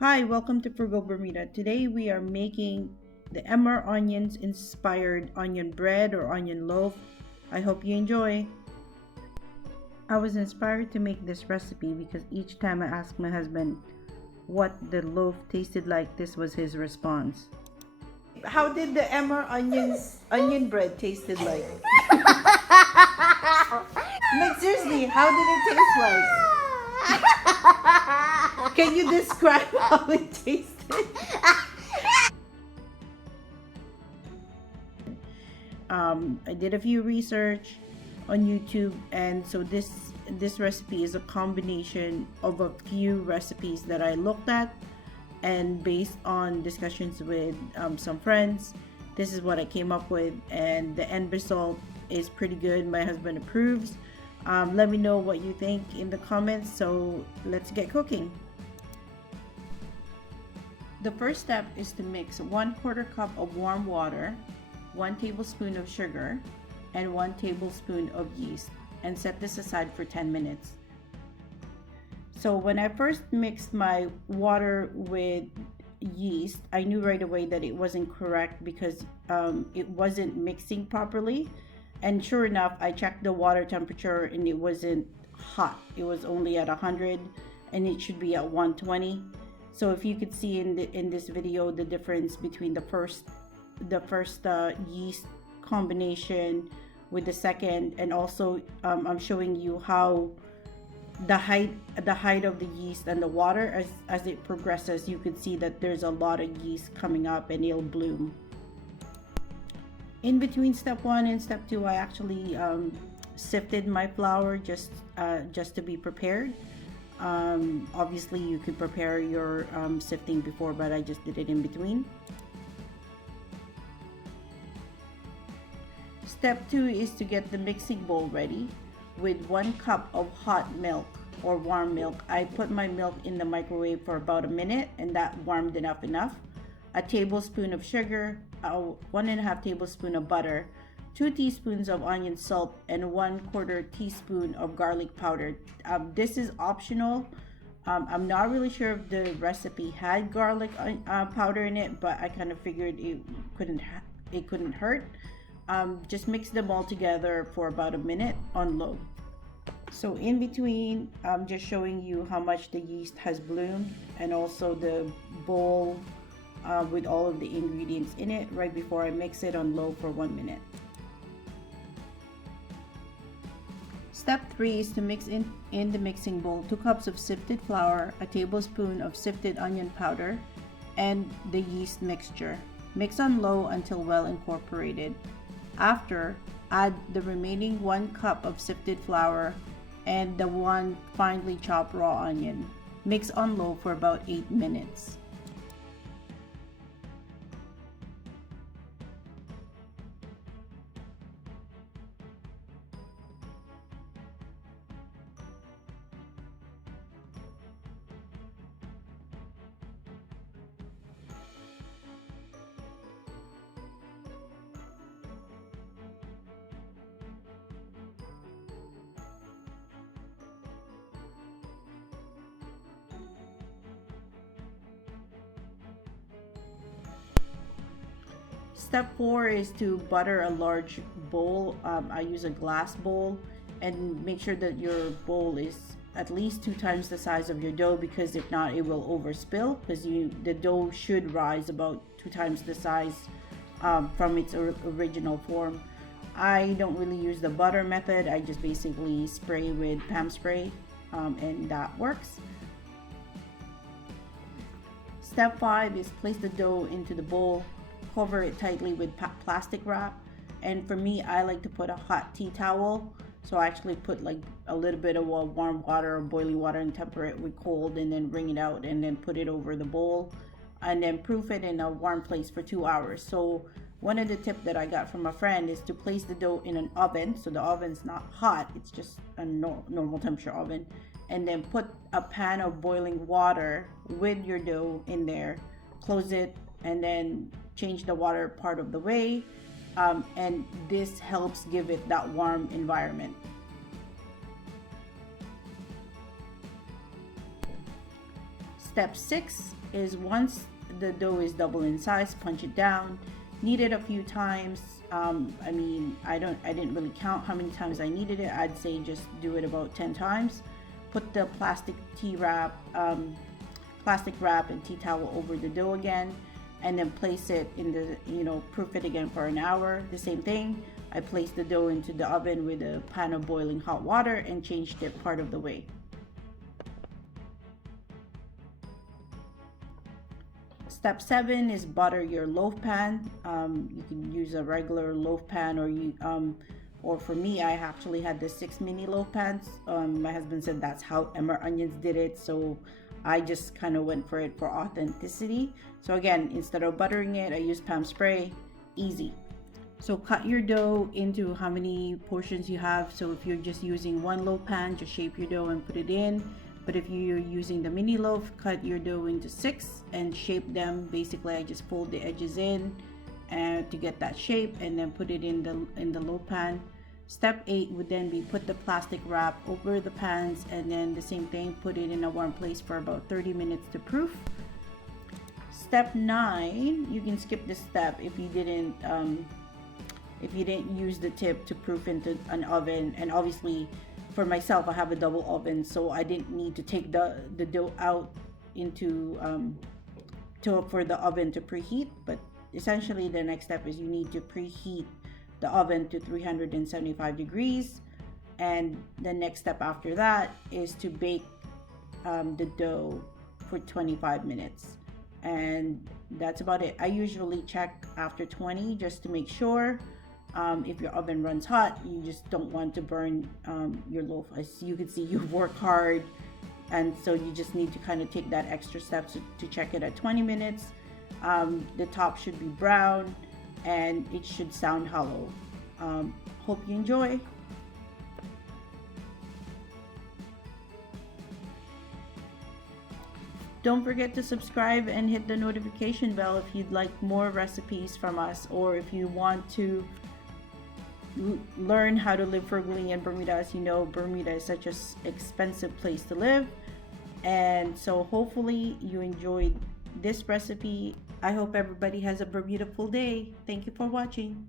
Hi, welcome to Frugal Bermuda. Today we are making the MR onions inspired onion bread or onion loaf. I hope you enjoy. I was inspired to make this recipe because each time I asked my husband what the loaf tasted like, this was his response. How did the MR onion bread tasted like? Like seriously, how did it taste like? Can you describe how it tasted? I did a few research on YouTube, and so this recipe is a combination of a few recipes that I looked at, and based on discussions with some friends, this is what I came up with, and the end result is pretty good. My husband approves. Let me know what you think in the comments. So let's get cooking. The first step is to mix 1/4 cup of warm water, 1 tablespoon of sugar, and 1 tablespoon of yeast, and set this aside for 10 minutes. So when I first mixed my water with yeast, I knew right away that it wasn't correct because it wasn't mixing properly. And sure enough, I checked the water temperature and it wasn't hot. It was only at 100 and it should be at 120. So if you could see in this video the difference between the first yeast combination with the second, and also I'm showing you how the height of the yeast and the water as it progresses, you could see that there's a lot of yeast coming up and it'll bloom. In between step 1 and step 2, I actually sifted my flour just to be prepared. Obviously you could prepare your sifting before, but I just did it in between. Step 2 is to get the mixing bowl ready with 1 cup of hot milk or warm milk. I put my milk in the microwave for about a minute and that warmed it up enough. A tablespoon of sugar, 1.5 tablespoon of butter, 2 teaspoons of onion salt, and 1/4 teaspoon of garlic powder. This is optional. I'm not really sure if the recipe had garlic powder in it, but I kind of figured it couldn't hurt. Just mix them all together for about a minute on low. So in between, I'm just showing you how much the yeast has bloomed, and also the bowl with all of the ingredients in it right before I mix it on low for 1 minute. Step 3 is to mix in the mixing bowl 2 cups of sifted flour, a tablespoon of sifted onion powder, and the yeast mixture. Mix on low until well incorporated. After, add the remaining 1 cup of sifted flour and the 1 finely chopped raw onion. Mix on low for about 8 minutes. Step 4 is to butter a large bowl. I use a glass bowl, and make sure that your bowl is at least 2 times the size of your dough, because if not it will overspill, because the dough should rise about 2 times the size from its original form. I don't really use the butter method. I just basically spray with Pam spray and that works. Step 5 is place the dough into the bowl. Cover it tightly with plastic wrap, and for me, I like to put a hot tea towel. So I actually put like a little bit of warm water or boiling water and temper it with cold, and then wring it out and then put it over the bowl, and then proof it in a warm place for 2 hours. So one of the tips that I got from a friend is to place the dough in an oven. So the oven's not hot, it's just a normal temperature oven, and then put a pan of boiling water with your dough in there, close it, and then change the water part of the way, and this helps give it that warm environment. Step 6 is once the dough is double in size, punch it down. Knead it a few times. I mean, I didn't really count how many times I kneaded it. I'd say just do it about 10 times. Put the plastic wrap and tea towel over the dough again, and then place it in the, proof it again for an hour. The same thing. I placed the dough into the oven with a pan of boiling hot water and changed it part of the way. Step 7 is butter your loaf pan. You can use a regular loaf pan, or for me, I actually had the 6 mini loaf pans. My husband said that's how Emmer Onions did it, so I just kind of went for it for authenticity. So again, instead of buttering it, I used Pam spray. Easy. So cut your dough into how many portions you have. So if you're just using one loaf pan, just shape your dough and put it in. But if you're using the mini loaf, cut your dough into 6 and shape them. Basically, I just fold the edges in to get that shape, and then put it in the loaf pan. Step 8 would then be put the plastic wrap over the pans, and then the same thing, put it in a warm place for about 30 minutes to proof. Step 9, you can skip this step if you didn't use the tip to proof into an oven. And obviously, for myself, I have a double oven, so I didn't need to take the dough out into for the oven to preheat. But essentially, the next step is you need to preheat the oven to 375 degrees, and the next step after that is to bake the dough for 25 minutes, and that's about it. I usually check after 20 just to make sure. If your oven runs hot, you just don't want to burn your loaf. As you can see, you work hard, and so you just need to kind of take that extra step to check it at 20 minutes. The top should be brown and it should sound hollow. Hope you enjoy. Don't forget to subscribe and hit the notification bell if you'd like more recipes from us, or if you want to learn how to live frugally in Bermuda. As you know, Bermuda is such an expensive place to live, and so hopefully you enjoyed this recipe. I hope everybody has a beautiful day. Thank you for watching.